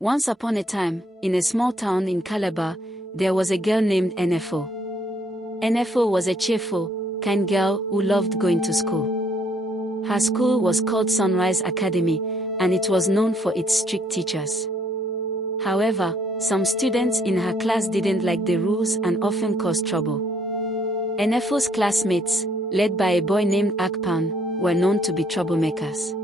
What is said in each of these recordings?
Once upon a time, in a small town in Calabar, there was a girl named Enfo. Enfo was a cheerful, kind girl who loved going to school. Her school was called Sunrise Academy, and it was known for its strict teachers. However, some students in her class didn't like the rules and often caused trouble. Enfo's classmates, led by a boy named Akpan, were known to be troublemakers.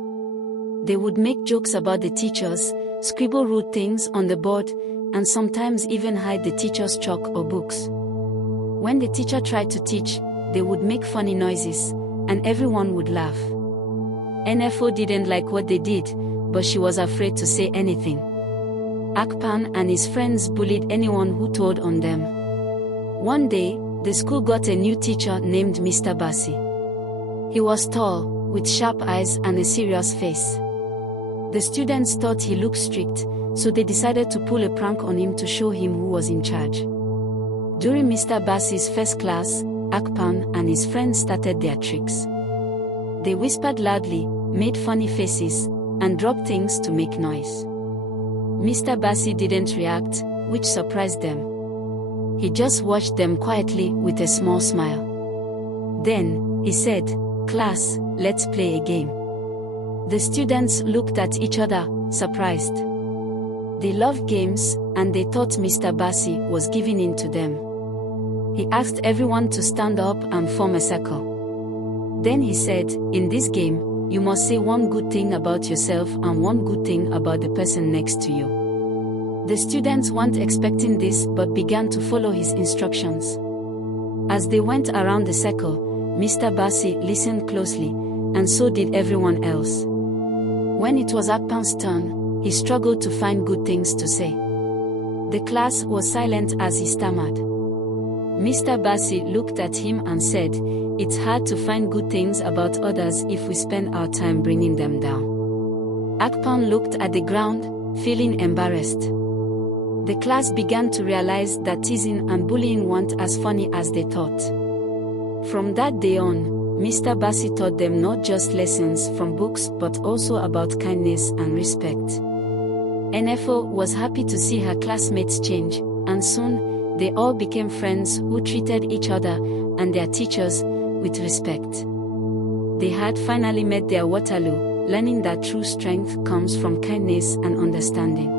They would make jokes about the teachers, scribble rude things on the board, and sometimes even hide the teacher's chalk or books. When the teacher tried to teach, they would make funny noises, and everyone would laugh. Enfo didn't like what they did, but she was afraid to say anything. Akpan and his friends bullied anyone who told on them. One day, the school got a new teacher named Mr. Bassi. He was tall, with sharp eyes and a serious face. The students thought he looked strict, so they decided to pull a prank on him to show him who was in charge. During Mr. Bassi's first class, Akpan and his friends started their tricks. They whispered loudly, made funny faces, and dropped things to make noise. Mr. Bassi didn't react, which surprised them. He just watched them quietly with a small smile. Then, he said, "Class, let's play a game." The students looked at each other, surprised. They loved games, and they thought Mr. Bassi was giving in to them. He asked everyone to stand up and form a circle. Then he said, "In this game, you must say one good thing about yourself and one good thing about the person next to you." The students weren't expecting this but began to follow his instructions. As they went around the circle, Mr. Bassi listened closely, and so did everyone else. When it was Akpan's turn, he struggled to find good things to say. The class was silent as he stammered. Mr. Bassi looked at him and said, "It's hard to find good things about others if we spend our time bringing them down." Akpan looked at the ground, feeling embarrassed. The class began to realize that teasing and bullying weren't as funny as they thought. From that day on, Mr. Bassi taught them not just lessons from books but also about kindness and respect. Enfo was happy to see her classmates change, and soon, they all became friends who treated each other and their teachers with respect. They had finally met their Waterloo, learning that true strength comes from kindness and understanding.